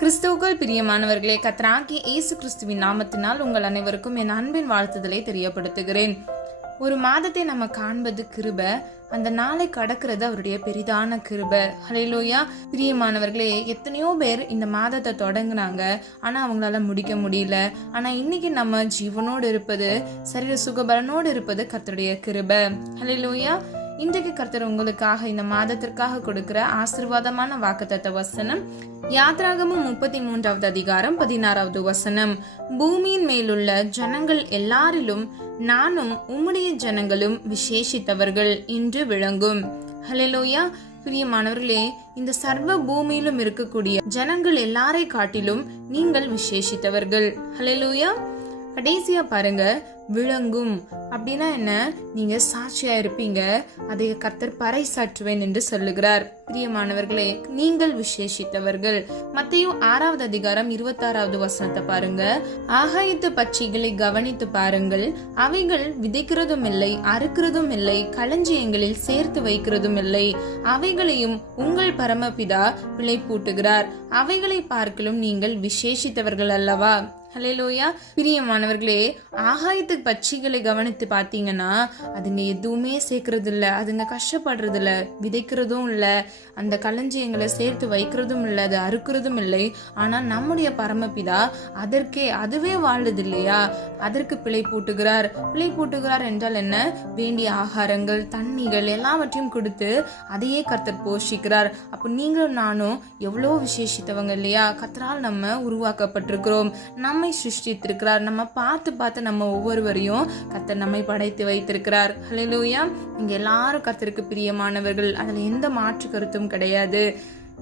கிறிஸ்துவுக்குள் பிரியமானவர்களே, கர்த்தராகிய இயேசு கிறிஸ்துவின் நாமத்தினால் உங்கள் அனைவருக்கும் என் அன்பின் வாழ்த்துதலை தெரியப்படுத்துகிறேன். ஒரு மாதத்தை நம்ம காண்பது கிருபை, அந்த நாளை கடக்கிறது அவருடைய பெரிதான கிருபை. ஹல்லேலூயா. பிரியமானவர்களே, எத்தனையோ பேர் இந்த மாதத்தை தொடங்குனாங்க, ஆனா அவங்களால முடிக்க முடியல. ஆனா இன்னைக்கு நம்ம ஜீவனோடு இருப்பது, சரீர சுகபலனோடு இருப்பது கர்த்தருடைய கிருபை. ஹல்லேலூயா. இன்றைக்கு கர்த்தர் உங்களுக்காக இந்த மாதத்திற்காக கொடுக்கிற ஆசீர்வாதமான வாக்குத்தத்த வசனம் யாத்ராகமம் 33வது அதிகாரம் 16வது வசனம். பூமியின் மேலுள்ள ஜனங்கள் எல்லாரிலும் நானும் உம்முடைய ஜனங்களும் விசேஷித்தவர்கள் என்று விளங்கும். ஹல்லேலூயா. பிரியமானவர்களே, இந்த சர்வ பூமியிலும் இருக்கக்கூடிய ஜனங்கள் எல்லாரை காட்டிலும் நீங்கள் விசேஷித்தவர்கள். ஹல்லேலூயா. கடைசியா பாருங்க, விளங்கும் அப்படின்னா என்ன? நீங்க சாட்சியா இருப்பீங்க, அதை கர்த்தர் பறைசாற்றுவேன் என்று சொல்லுகிறார். பிரியமானவர்களே, நீங்கள் விசேஷித்தவர்கள். மத்தேயு 6வது அதிகாரம் 26வது வசனத்தை பாருங்க. ஆகாயத்து பட்சிகளை கவனித்து பாருங்கள், அவைகள் விதைக்கிறதும் இல்லை, அறுக்கிறதும் இல்லை, களஞ்சியங்களில் சேர்த்து வைக்கிறதும் இல்லை, அவைகளையும் உங்கள் பரமபிதா பிழைப்பூட்டுகிறார், அவைகளை பார்க்கலும் நீங்கள் விசேஷித்தவர்கள் அல்லவா? ஹல்லேலூயா. பிரியமானவர்களே, ஆகாயத்து பட்சிகளை கவனித்து பார்த்தீங்கன்னா அதுங்க எதுவுமே சேர்க்கறது இல்ல, அதுங்க கஷ்டப்படுறது இல்ல, விதைக்கிறதும் இல்ல, அந்த களஞ்சியங்களை சேர்த்து வைக்கிறதும் இல்லை, அது அறுக்கிறதும் இல்லை. ஆனா நம்முடைய பரமபிதா அதுவே வாழுது இல்லையா? அதற்கு பிழை பூட்டுகிறார் என்றால் என்ன? வேண்டிய ஆகாரங்கள், தண்ணிகள் எல்லாவற்றையும் கொடுத்து அதையே கர்த்தர் போஷிக்கிறார். அப்போ நீங்களும் நானும் எவ்வளோ விசேஷித்தவங்க இல்லையா? கர்த்தரால் நம்ம உருவாக்கப்பட்டிருக்கிறோம், நம்மை சிருஷ்டித்திருக்கிறார். நம்ம பார்த்து நம்ம ஒவ்வொருவரையும் கர்த்தர் நம்மை படைத்து வைத்திருக்கிறார். ஹல்லேலூயா. இங்க எல்லாரும் கர்த்தருக்கு பிரியமானவர்கள், அதுல எந்த மாற்று கருத்தும் கிடையாது.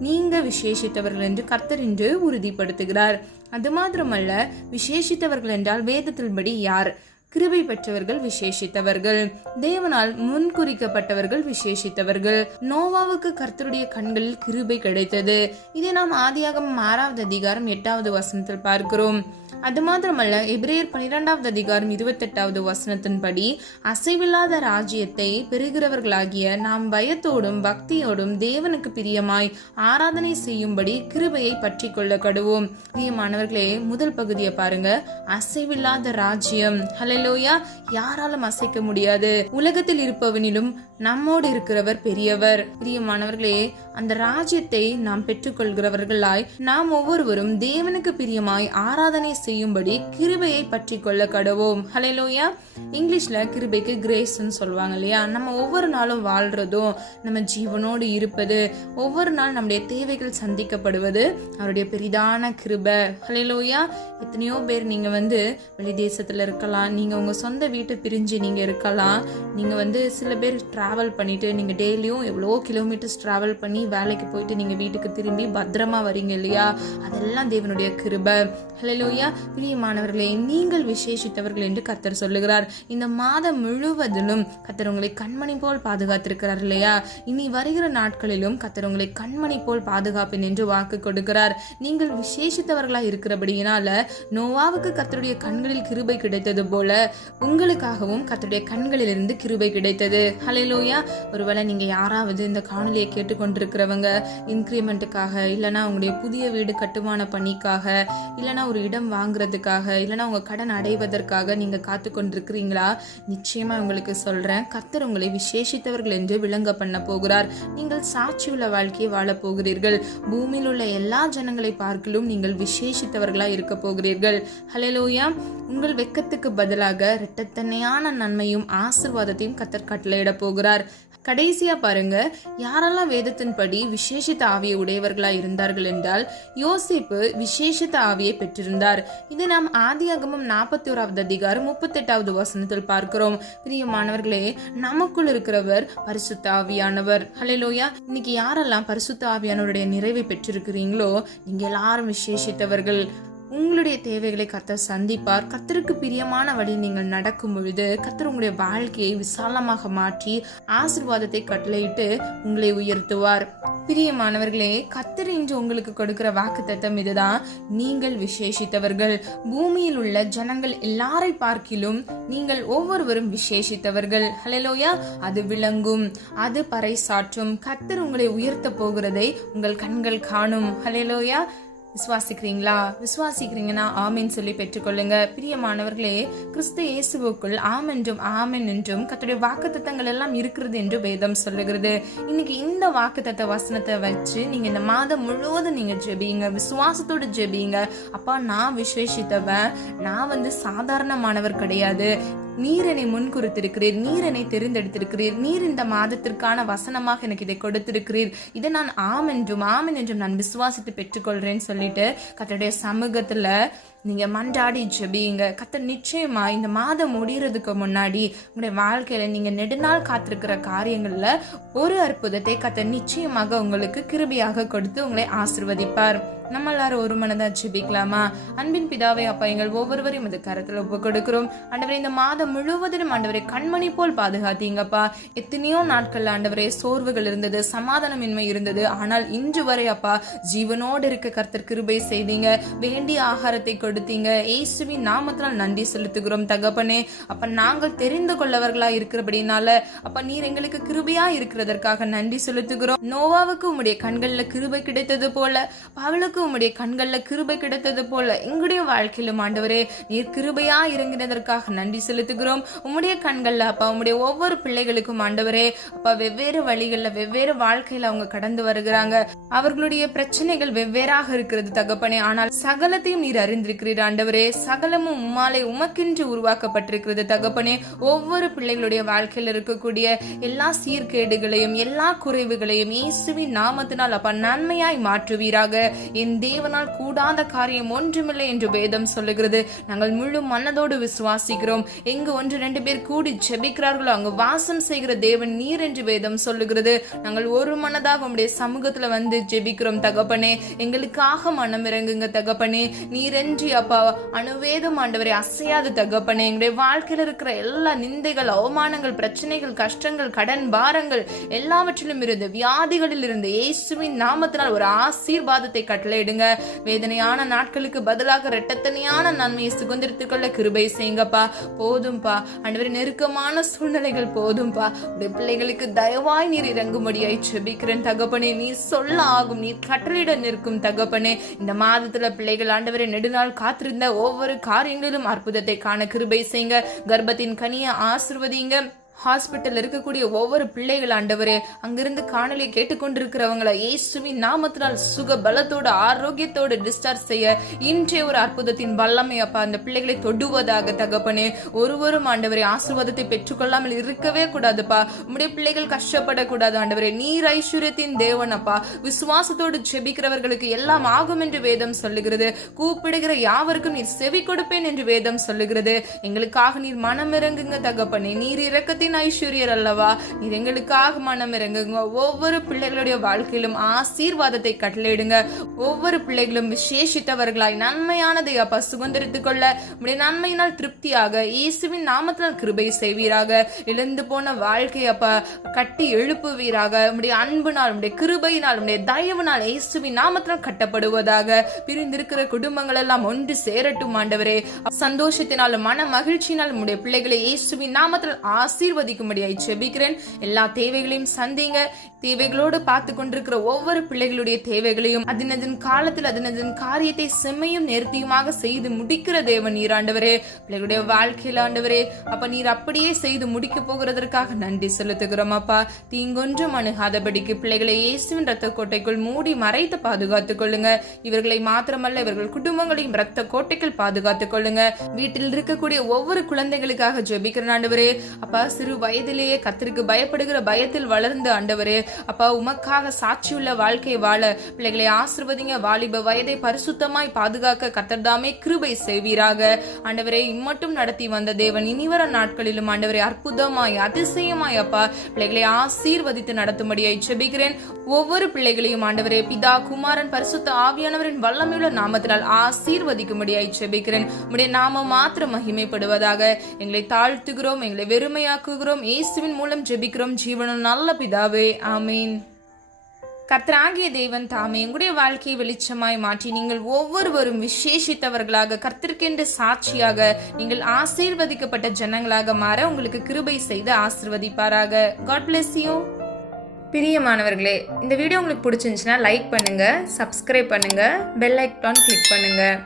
நீங்க விசேஷித்தவர்கள் என்று கர்த்தர் இன்று உறுதிப்படுத்துகிறார். அது மாத்திரமல்ல, விசேஷித்தவர்கள் என்றால் வேதத்தின்படி யார்? கிருபை பெற்றவர்கள் விசேஷித்தவர்கள், தேவனால் முன்குறிக்கப்பட்டவர்கள் விசேஷித்தவர்கள். நோவாவுக்கு கர்த்தருடைய கண்களில் கிருபை கிடைத்தது. இதை நாம் ஆதியாகமம் 6வது அதிகாரம் 8வது வசனத்தில் பார்க்கிறோம். அது மாத்திரமல்ல, எபிரேயர் 12வது அதிகாரம் 28வது வசனத்தின்படி அசைவில்லாத ராஜ்யத்தை பெறுகிறவர்களாகிய நாம் பயத்தோடும் பக்தியோடும் தேவனுக்கு பிரியமாய் ஆராதனை செய்யும்படி கிருபையை பற்றி கொள்ள கடுவோம். பிரியமானவர்களே, முதல் பகுதியை பாருங்க. அசைவில்லாத ராஜ்யம். ஹல்லேலூயா. யாராலும் அசைக்க முடியாது. உலகத்தில் இருப்பவனிலும் நம்மோடு இருக்கிறவர் பெரியவர். பிரியமானவர்களே, அந்த ராஜ்யத்தை நாம் பெற்றுக்கொள்கிறவர்களாய் நாம் ஒவ்வொருவரும் தேவனுக்கு பிரியமாய் ஆராதனை செய்யும்படி கிருபையை பற்றி கொள்ள கடவோம். ஹல்லேலூயா. இங்கிலீஷ்ல கிருபைக்கு கிரேஸ்ன்னு சொல்லுவாங்க இல்லையா? நம்ம ஒவ்வொரு நாளும் வாழ்றதும், நம்ம ஜீவனோடு இருப்பது, ஒவ்வொரு நாள் நம்முடைய தேவைகள் சந்திக்கப்படுவது அவருடைய பெரிதான கிருபை. ஹல்லேலூயா. எத்தனையோ பேர் நீங்க வெளி தேசத்துல இருக்கலாம், நீங்க உங்க சொந்த வீட்டை பிரிஞ்சு நீங்க இருக்கலாம், நீங்க சில பேர் டிராவல் பண்ணிட்டு நீங்க டெய்லியும் எவ்வளோ கிலோமீட்டர்ஸ் டிராவல் பண்ணி வேலைக்கு போயிட்டு நீங்க வீட்டுக்கு திரும்பி பத்திரமா வரீங்க இல்லையா? அதெல்லாம் தேவனுடைய கிருபை. ஹல்லேலூயா. பிரியமானவர்களே, நீங்கள் விசேஷித்தவர்கள் என்று கர்த்தர் சொல்லுகிறார். இந்த மாதம் முழுவதிலும் கர்த்தர் உங்களை கண்மணி போல் பாதுகாத்திருக்கிறார் இல்லையா? இனி வருகிற நாட்களிலும் கர்த்தர் உங்களை கண்மணி போல் பாதுகாப்பேன் என்று வாக்கு கொடுக்கிறார். நீங்கள் விசேஷித்தவர்களா இருக்கிறபடியினால நோவாவுக்கு கர்த்தருடைய கண்களில் கிருபை கிடைத்தது போல உங்களுக்காகவும் கர்த்தருடைய கண்களிலிருந்து கிருபை கிடைத்தது. ஹல்லேலூயா. ஒருவேளை நீங்க யாராவது இந்த காணொலியை கேட்டுக்கொண்டிருக்கிறவங்க இன்கிரிமெண்ட்டுக்காக, இல்லைன்னா உங்களுடைய புதிய வீடு கட்டுமான பணிக்காக, இல்லைன்னா ஒரு இடம் வாங்குறதுக்காக, இல்லைன்னா உங்க கடன் அடைவதற்காக நீங்க காத்து கொண்டிருக்கிறீங்களா? நிச்சயமா உங்களுக்கு சொல்றேன், கர்த்தர் உங்களை விசேஷித்தவர்கள் என்று விளங்க பண்ண போகிறார். நீங்கள் சாட்சியுள்ள வாழ்க்கையை வாழ போகிறீர்கள். பூமியில் உள்ள எல்லா ஜனங்களை பார்க்கலும் நீங்கள் விசேஷித்தவர்களா இருக்க போகிறீர்கள். ஹல்லேலூயா. உங்கள் வெட்கத்துக்கு பதிலாக இரட்டத்தனையான நன்மையும் ஆசீர்வாதத்தையும் கர்த்தர் கட்டளையிட போகிறார். கடைசியா பாருங்க, யாரெல்லாம் வேதத்தின்படி விசேஷித்த ஆவியை உடையவர்களா இருந்தார்கள் என்றால் யோசேப்பு விசேஷித்த ஆவியை பெற்றிருந்தார். இது நாம் ஆதியாகமம் 41வது அதிகாரம் 38வது வசனத்தில் பார்க்கிறோம். பிரியமானவர்களே, நமக்குள் இருக்கிறவர் பரிசுத்த ஆவியானவர். ஹல்லேலூயா. இன்னைக்கு யாரெல்லாம் பரிசுத்த ஆவியானவருடைய நிறைவை பெற்றிருக்கிறீங்களோ நீங்க எல்லாரும் விசேஷித்தவர்கள். உங்களுடைய தேவைகளை கர்த்தர் சந்திப்பார். கர்த்தருக்கு பிரியமான வழி நீங்கள் நடக்கும் பொழுது கர்த்தர் உங்களுடைய வாழ்க்கையை விசாலமாக மாற்றி ஆசீர்வாதத்தை கட்டளையிட்டு உங்களை உயர்த்துவார். பிரியமானவர்களே, கர்த்தர் இன்று உங்களுக்கு கொடுக்கிற வாக்குத்தத்தம் இதுதான். நீங்கள் விசேஷித்தவர்கள். பூமியில் உள்ள ஜனங்கள் எல்லாரை பார்க்கிலும் நீங்கள் ஒவ்வொருவரும் விசேஷித்தவர்கள். ஹல்லேலூயா. அது விளங்கும், அது பறைசாற்றும். கர்த்தர் உங்களை உயர்த்த போகிறதை உங்கள் கண்கள் காணும். ஹல்லேலூயா. விசுவாசிக்கிறீங்கன்னா ஆமென் சொல்லி பெற்றுக்கொள்ளுங்க. பிரியமானவர்களே, கிறிஸ்து இயேசுவுக்குள் ஆம் என்றும் ஆமென் என்றும் கர்த்தருடைய வாக்குத்தத்தங்கள் எல்லாம் இருக்கிறது என்று வேதம் சொல்லுகிறது. இன்னைக்கு இந்த வாக்குத்தத்த வசனத்தை வச்சு நீங்க இந்த மாதம் முழுவதும் நீங்க ஜெபிங்க, விசுவாசத்தோடு ஜெபிங்க. அப்பா, நான் விசேஷித்தவன், நான் சாதாரணமானவர் கிடையாது. நீர் என்னை முன்குறித்திருக்கிறீர், நீர் என்னை தெரிந்தெடுத்திருக்கிறீர், நீர் இந்த மாதத்திற்கான வசனமாக எனக்கு இதை கொடுத்திருக்கிறீர், இதை நான் ஆமென் என்றும் நான் விசுவாசித்து பெற்றுக்கொள்றேன்னு சொல்லிட்டு கர்த்தருடைய சமூகத்துல நீங்க மன்றாடி ஜெபிங்க. கர்த்தர் நிச்சயமா இந்த மாதம் முடியறதுக்கு முன்னாடி உங்களுடைய வாழ்க்கையில நீங்க நெடுநாள் காத்திருக்கிற காரியங்கள்ல ஒரு அற்புதத்தை கர்த்தர் நிச்சயமாக உங்களுக்கு கிருபையாக கொடுத்து உங்களை ஆசீர்வதிப்பார். நம்ம எல்லாரும் ஒரு மனதா ஜெபிக்கலாமா? அன்பின் பிதாவே, அப்பா, எங்கள் ஒவ்வொருவரையும் இந்த கரத்துல ஒப்பு கொடுக்கிறோம். ஆண்டவரே, இந்த மாதம் முழுவதும் ஆண்டவரே கண்மணி போல் பாதுகாத்தீங்கப்பா. எத்தனையோ நாட்கள் ஆண்டவரே சோர்வுகள் இருந்தது, சமாதானமின்மை இருந்தது. ஆனால் இன்று வரை அப்பா ஜீவனோடு இருக்க கர்த்தர் கிருபை செய்தீங்க, வேண்டிய ஆகாரத்தை கொடுத்தீங்க. இயேசுவின் நாமத்தினால் நன்றி செலுத்துகிறோம் தகப்பனே. அப்ப நாங்கள் தெரிந்து கொள்ளவர்களா இருக்கிறபடினால அப்ப நீர் எங்களுக்கு கிருபையா இருக்கிறதற்காக நன்றி செலுத்துகிறோம். நோவாவுக்கு உம்முடைய கண்கள்ல கிருபை கிடைத்தது போல, பவுலுக்கு உம்முடைய கண்கள்ல கிருபை கிடைத்தது போல எங்களுடைய வாழ்க்கையிலும் ஆண்டவரே நீர் கிருபையா இறங்கினதற்காக நன்றி செலுத்துகிறோம். உம்முடைய கண்கள்ல அப்பா உம்முடைய ஒவ்வொரு பிள்ளைகளுக்கும் ஆண்டவரே அப்பா வெவ்வேறு வழிகள்ல வெவ்வேறு வாழ்க்கையில அவங்க கடந்து வருகிறாங்க. அவர்களுடைய பிரச்சனைகள் வெவ்வேறாக இருக்கிறது தகப்பனே. ஆனால் சகலத்தையும் நீர் அறிந்திருக்கிறீர் ஆண்டவரே. சகலமும் உம்மாலே உமக்கென்று உருவாக்கப்பட்டிருக்கிறது தகப்பனே. ஒவ்வொரு பிள்ளைகளுடைய வாழ்க்கையில் இருக்கக்கூடிய எல்லா சீர்கேடுகளையும் எல்லா குறைவுகளையும் இயேசுவின் நாமத்தினால் அப்பா நன்மையாய் மாற்றுவீராக. என் தேவனால் கூடாத காரியம் ஒன்றுமில்லை என்று வேதம் சொல்லுகிறது. நாங்கள் முழு மனதோடு விசுவாசிக்கிறோம். எங்கு 1-2 பேர் கூடி ஜெபிக்கிறார்களோ அங்கு வாசம் செய்கிற தேவன் நீர் என்று வேதம் சொல்லுகிறது. நாங்கள் ஒரு மனதாக உம்முடைய சமூகத்துல ஜெபிக்கிறோம் தகப்பனே. எங்களுக்காக மனம் இறங்குங்க தகப்பனே. நீரென்றி அப்பா அணுவேதம் ஆண்டவரை அசையாது தகப்பனே. எங்களுடைய வாழ்க்கையில இருக்கிற எல்லா நிந்தைகள், அவமானங்கள், பிரச்சனைகள், கஷ்டங்கள், கடன் பாரங்கள் எல்லாவற்றிலும் இருந்து, வியாதிகளில் இருந்து இயேசுவின் நாமத்தினால் ஒரு ஆசீர்வாதத்தை கட்டளையிடுங்க. வேதனையான நாட்களுக்கு பதிலாக இரட்டத்தனையான நன்மையை சுதந்திரத்துக் கொள்ள கிருபை செய்யுங்கப்பா. போதும்பா ஆண்டவரே, நெருக்கமான சூழ்நிலைகள் போதும்பா. உடைய பிள்ளைகளுக்கு தயவாய் நீர் இறங்கும்படியாய் ஜெபிக்கிறேன் தகப்பனே. நீ சொல்ல ஆகும், நீ கட்டளையிட நிற்கும் தகப்பனே. இந்த மாதத்துல பிள்ளைகள் ஆண்டவரை நெடுநாள் காத்திருந்த ஒவ்வொரு காரியங்களிலும் அற்புதத்தை காண கிருபை செய்யுங்க. கர்ப்பத்தின் கனியை ஆசீர்வதிங்க. ஹாஸ்பிட்டல் இருக்கக்கூடிய ஒவ்வொரு பிள்ளைகள் ஆண்டவரே, அங்கிருந்து காணொலியை கேட்டுக்கொண்டிருக்கிறவங்கள இயேசுவின் நாமத்தினால் சுக பலத்தோடு ஆரோக்கியத்தோடு டிஸ்சார்ஜ் செய்ய இன்றைய ஒரு அற்புதத்தின் வல்லமை அப்பா அந்த பிள்ளைகளை தொடுவதாக தகப்பனே. ஒருவரும் ஆண்டவரே ஆசீர்வாதத்தை பெற்றுக்கொள்ளாமல் இருக்கவே கூடாதுப்பா. உம்முடைய பிள்ளைகள் கஷ்டப்படக்கூடாது ஆண்டவரே. நீர் ஐஸ்வர்யத்தின் தேவன் அப்பா. விசுவாசத்தோடு ஜெபிக்கிறவர்களுக்கு எல்லாம் ஆகும் என்று வேதம் சொல்லுகிறது. கூப்பிடுகிற யாவருக்கும் நீர் செவி கொடுப்பேன் என்று வேதம் சொல்லுகிறது. எங்களுக்காக நீர் மனம் இறங்குங்க தகப்பனே. நீர் இரக்கத்தின் ஐஸ்வர்யர் அல்லவா. நீர் எங்களுக்காக மனம் இறங்குங்க. ஒவ்வொரு பிள்ளைகளுடைய வாழ்க்கையிலும் ஆசீர்வாதத்தை கட்டளையிடுங்க. ஒவ்வொரு பிள்ளைகளும் விசேஷித்தவர்களாய் நன்மையானதை அப்பா சுதந்திரித்துக் கொள்ள உடைய நன்மையினால் திருப்தியாக இயேசுவின் நாமத்தினால் கிருபை செய்வீராக. இழந்து போன வாழ்க்கை அப்பா கட்டி எழுப்புவீராக. உடைய அன்புனால், உடைய கிருபையினால், உடைய தயவுனால் இயேசுவின் நாமத்தினால் கட்டப்படுவதாக. பிரிந்திருக்கிற குடும்பங்கள் எல்லாம் ஒன்று சேரட்டும் ஆண்டவரே. சந்தோஷத்தினாலும் மன மகிழ்ச்சியினாலும் உடைய பிள்ளைகளை இயேசுவின் நாமத்தில் ஆசீர்வதிக்கும்படியாய் ஜெபிக்கிறேன். எல்லா தேவைகளையும் சந்திங்க. தேவைகளோடு பார்த்து கொண்டிருக்கிற ஒவ்வொரு பிள்ளைகளுடைய தேவைகளையும் அதன் காலத்தில் அதன் காரியத்தை செம்மையும் நேர்த்தியுமாக செய்து முடிக்கிற தேவன் நீர் ஆண்டவரே. பிள்ளைகளுடைய வாழ்க்கையில் ஆண்டவரே அப்ப நீர் அப்படியே செய்து முடிக்க போகிறதற்காக நன்றி செலுத்துகிறோம் அப்பா. தீங்கொன்றும் அணுகாதபடிக்கு பிள்ளைகளை இயேசுவின் ரத்த கோட்டைக்குள் மூடி மறைத்து பாதுகாத்துக் கொள்ளுங்க. இவர்களை மாத்திரமல்ல இவர்கள் குடும்பங்களையும் ரத்த கோட்டைக்குள் பாதுகாத்துக் கொள்ளுங்க. வீட்டில் இருக்கக்கூடிய ஒவ்வொரு குழந்தைகளுக்காக ஜெபிக்கிற ஆண்டவரே அப்பா. சிறு வயதிலேயே கர்த்தருக்கு பயப்படுகிற பயத்தில் வளர்ந்து ஆண்டவரே அப்பா உமக்காக சாட்சியுள்ள வாழ்க்கை வாழ பிள்ளைகளை ஆசீர்வதிங்க. வாலிப வயதை பரிசுத்தமாய் பாதுகாக்க கர்த்தர் தாமே கிருபை செய்வீராக ஆண்டவரே. இம்மட்டும் நடத்தி வந்த தேவன் இனிவர நாட்களிலும் ஆண்டவரே அற்புதமாய் அதிசயமாய் அப்பா பிள்ளைகளை ஆசீர்வதித்து நடத்தும்படியாய் ஜெபிக்கிறேன். ஒவ்வொரு பிள்ளைகளையும் ஆண்டவரே பிதா குமாரன் பரிசுத்த ஆவியானவரின் வல்லமையுள்ள நாமத்தினால் ஆசீர்வதிக்கும்படியாய் ஜெபிக்கிறேன். உம்முடைய நாமம் மாத்திரம் மகிமைப்படுவதாக. எங்களை தாழ்த்துகிறோம், எங்களை வெறுமையாக்குகிறோம். இயேசுவின் மூலம் ஜெபிக்கிறோம் ஜீவனுள்ள நல்ல பிதாவே, ஆமீன். கர்த்தராகிய தேவன் தாமே உங்களுடைய வாழ்க்கையை வெளிச்சமாய் மாற்றி நீங்கள் ஒவ்வொருவரும் விசேஷித்தவர்களாக கர்த்தருக்கென்று சாட்சியாக நீங்கள் ஆசீர்வதிக்கப்பட்ட ஜனங்களாக மாற உங்களுக்கு கிருபை செய்து ஆசீர்வதிப்பாராக. God bless you. பிரியமானவர்களே, இந்த வீடியோ உங்களுக்கு பிடிச்சிருந்துச்சுன்னா லைக் பண்ணுங்கள், சப்ஸ்கிரைப் பண்ணுங்கள், பெல் ஐக்கான் கிளிக் பண்ணுங்கள்.